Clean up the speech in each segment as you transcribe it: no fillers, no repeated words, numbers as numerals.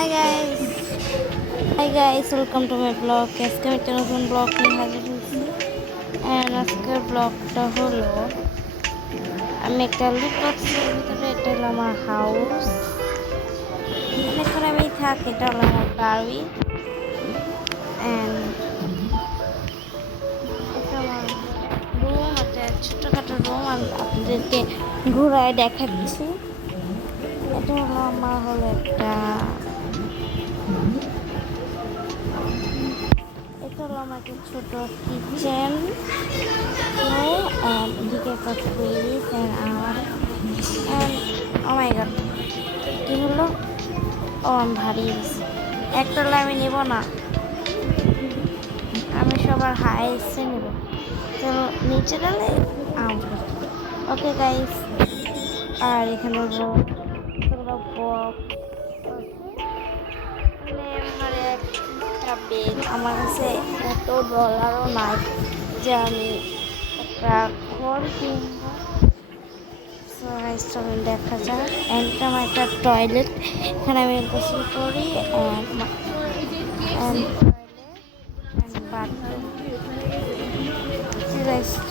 Hi guys, welcome to my blog. আজকে আমি একটা নতুন ব্লগ নিয়ে হাজির হয়েছি। অ্যান্ড আজকের ব্লগটা হলো আমি একটা লুক বক্সের ভিতরে, এটা হলো আমার হাউস। অনেকক্ষণ আমি থাকি, এটা হলো আমার বাড়ি। অ্যান্ড এটা আমার রুম, একটা ছোট্টখাটো রুম। আমি আপনাদেরকে ঘোরায় দেখাচ্ছি। এটা হলো একটা ছোট কিচেন, এদিকে একটা ফ্রিজ ও মাই গড, কি হলো? ও আমি ভারী একটা আমি নেব না, আমি সবার হাইস্টে নেব। চলো নিচে ডালে ওকে গাইস। আর এখানে আমার কাছে এত ডলারও নাই যে আমি একটা ঘর কিনবো। দেখা যায় এটা আমার একটা টয়লেট, এখানে আমি গোসল করি।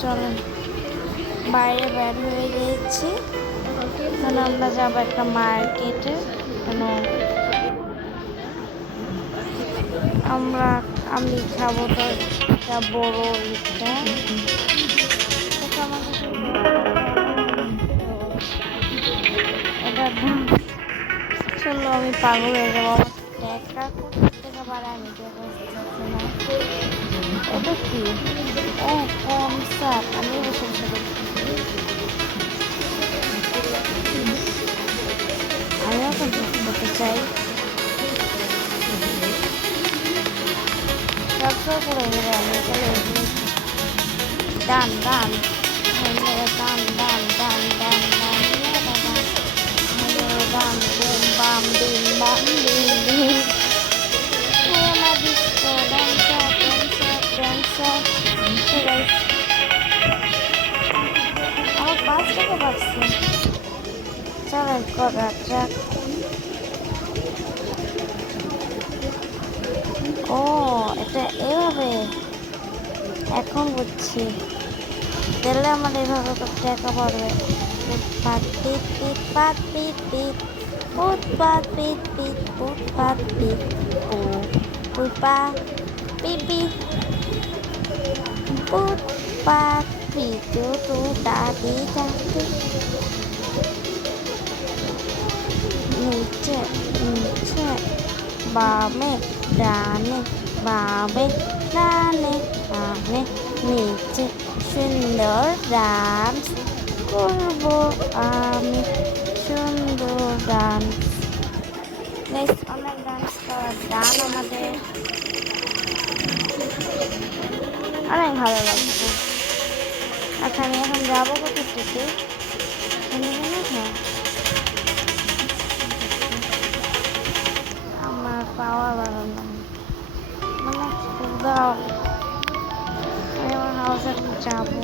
চলেন বাইরে বের হয়ে গিয়েছি। এখন আমরা যাবো একটা মার্কেটে। আমি খাবো তো একটা বড় ইটা। চলো আমি পাগল হয়ে যাবো, দেখা করতে পারে আমি এটা কি? ও কম সাপ, আমি বসে আমিও করতে চাই। ব্যবসা করে দেবে, আমি ডান ডান ডান ডান ডান ডান ডান বুম বাম ডিম বাম ডিম ডিম। আমার 5 টাকা পাচ্ছি। চলেন করা যাক। ও এটা এভাবে, এখন বুঝছি। তাহলে আমার এভাবে টাকা পড়বে। উৎপাত পিট পিট পাত পিট পিট, উৎপাত পিট পিট উৎপাত পিট ও উৎপা পিপি উৎপাত পিট টু দাদি দাদি। নিচে নিচে বামে ডানে বামে ডানে বামে নিচে সুন্দর ডান্স করবো আমি, সুন্দর ডান্স। অনেক ডান্স করার গান আমাদের অনেক ভালো লাগছে। আচ্ছা আমি এখন যাবো কোথায়? হ্যাঁ আমার পাওয়া বাড়ানো মানে দাও, আমি আমার হাউসে যাবো।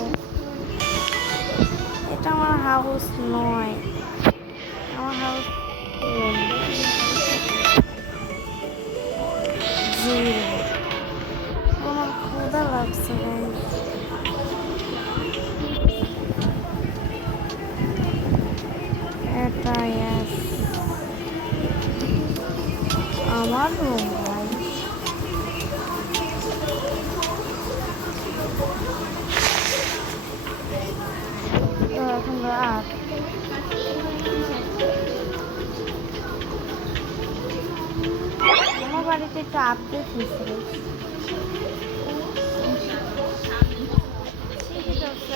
এটা আমার হাউস নয়, আমার হাউস আমার ক্ষুধা লাগছে। এটা আমার রুম ভাই। এখন রাত, আমার বাড়িতে একটু আপডেট হয়েছিল।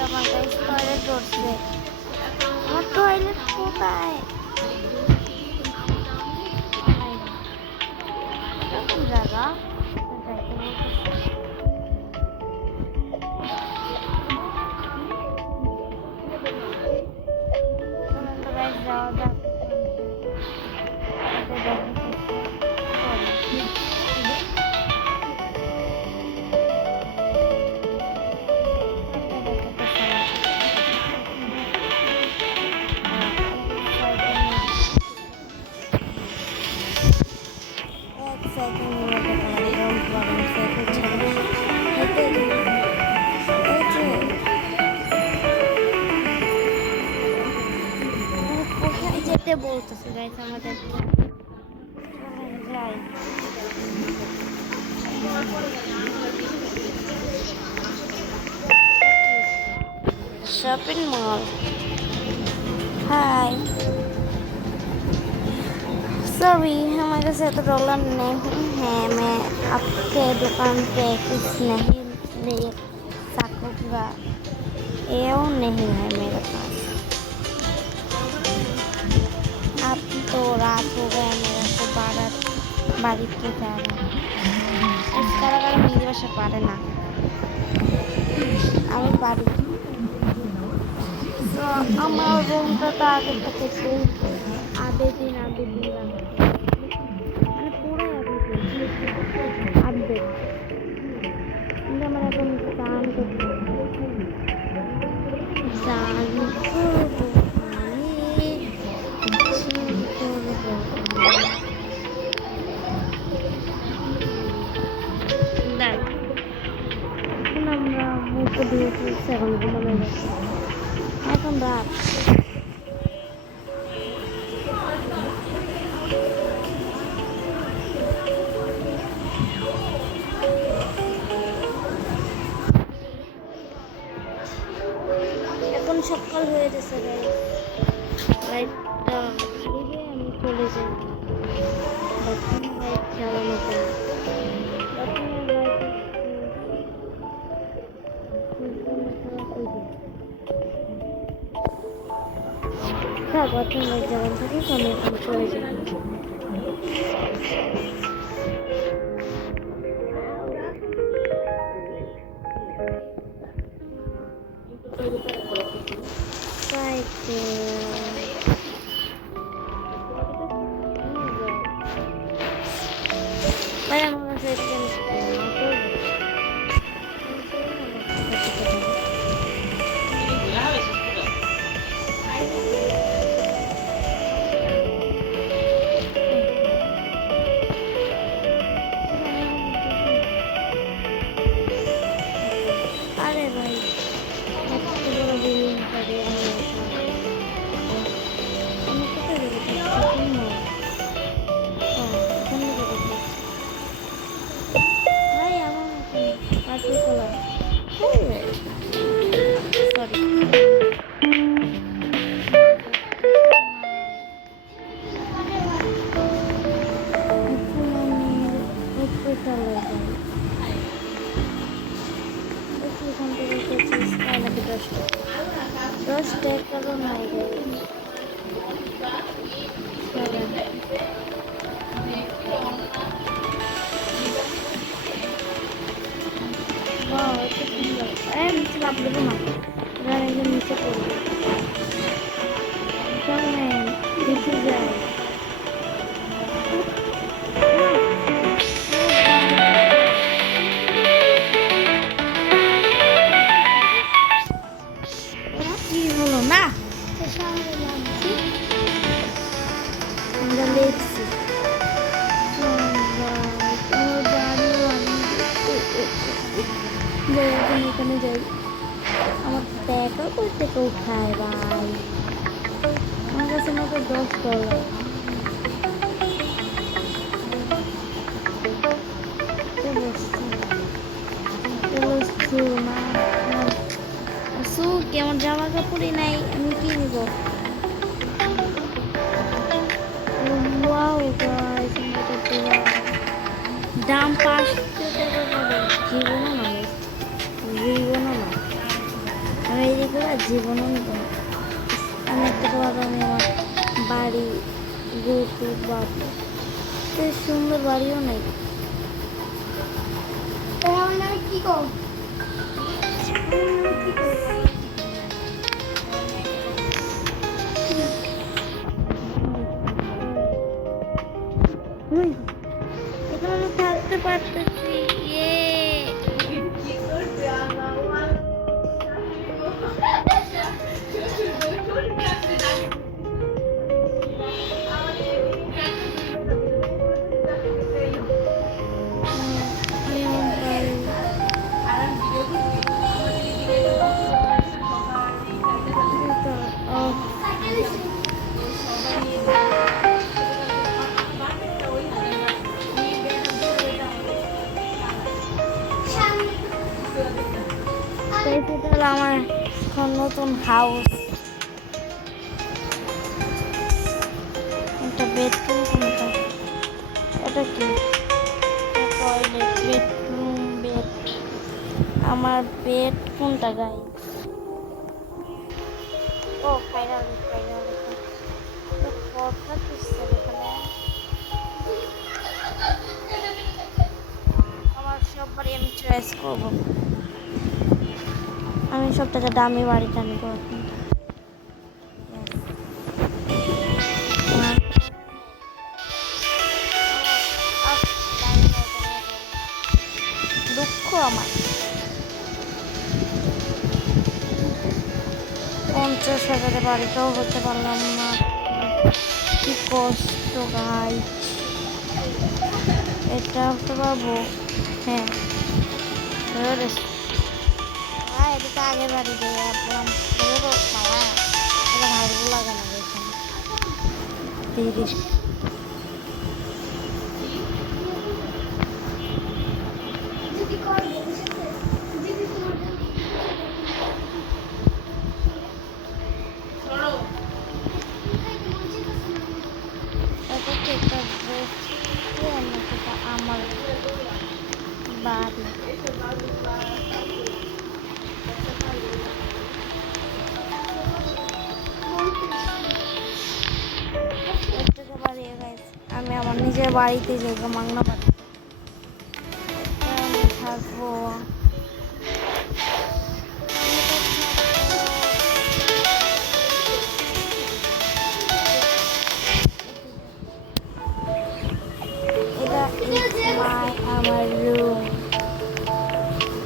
আমার গাইস টয়লেট করছে, আমার টয়লেট কোথায়? কোন জায়গা? যাওয়া যাক। সাইকেল নিয়ে গেলাম বাগান সাইকেল ছাড়া হেঁটে এই যে কোথায় যেতে বলতেছে গাইস আমাদের যাই शॉपिंग मॉल हाय सॉरी हमारे साथ डॉलर नहीं है मैं आपके दुकान पे कुछ नहीं ले सकूँगा ये नहीं है मेरे पास अब तो रात हो गया मेरा तो बारी के जा रहा इस कारागार हिंदी भाषा पारे ना আমি পারি তো আমার রুমটা তো আগে থেকে সেই আবেদিন লাগছে মানে পুরো আপডেট কিন্তু আমার এখন গান করতে গান করবো আমরা মুখে দিয়ে ফেলছি এখন ঘুমানো যাচ্ছে এখন রাত এখন সকাল হয়ে গেছে লাইটটা লিখে আমি চলে যাই বর্তমানে লাইট জ্বালানো করে বর্তমানে যেমন থাকি আমি এখন চলে যাই নিচে পড়বে নিচে যায় কি হলো না আমরা দেখছি এখানে যাই আমার টাকা করতে কোথায় ভাই আমার কাছে মাত্র $10 কেমন জামা কাপড়ই নাই আমি কি নিব দাম $500 জীবনও না আমি এইগুলো জীবনও নিব আমি একটা ভাবে আমি আমার বাড়ি গরু বাবু সুন্দর বাড়িও নাই কি কর এখানে আমি থাকতে পারতেছি নতুন হাউস, একটা বেডরুম, কোনটা এটা কি, টয়লেট, বেডরুম, বেড। আমার বেড কোনটা গাইস? ও ফাইনালি ফাইনালি তো কথা দিচ্ছে এখানে। আমার সব বাড়ি আমি চয়েস করবো, আমি সব থেকে দামি বাড়িটা নিব এখন। দুঃখ আমার 50,000 বাড়িটাও হতে পারলাম না, কি কষ্ট গাইস। এটা হতে পারবো? হ্যাঁ এটা তো আগের বাড়ি দিয়ে বললাম মামা, এটা ভালো লাগে না এখানে 30। এটা কি একটা রেস্টুরেন্ট নাকি? এটা আমার বাড়ি। আমি আমার নিজের বাড়িতে যাইব, মাংনা বাড়িতে আমি থাকবো। এটা আমার রুম,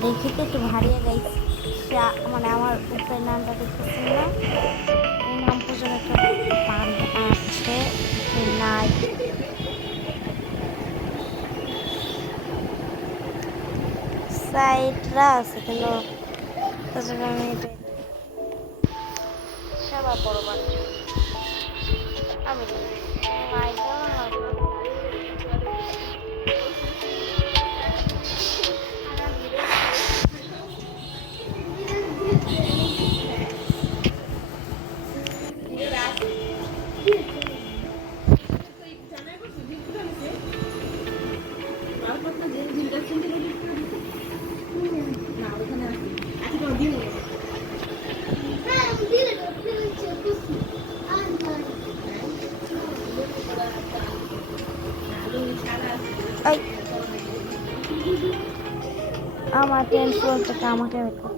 দেখিতে একটু ভারিয়ে গাইছি, মানে আমার উপরের নামটা দেখতেছেন না, এই নাম পর্যন্ত একটা পান আছে নাই। সাইডরা আছে কিন্তু তাছাড়া আমি এটাই সবার বড় বাড়ি আমি আমার 10 ফ্লোর থেকে আমাকে দেখো।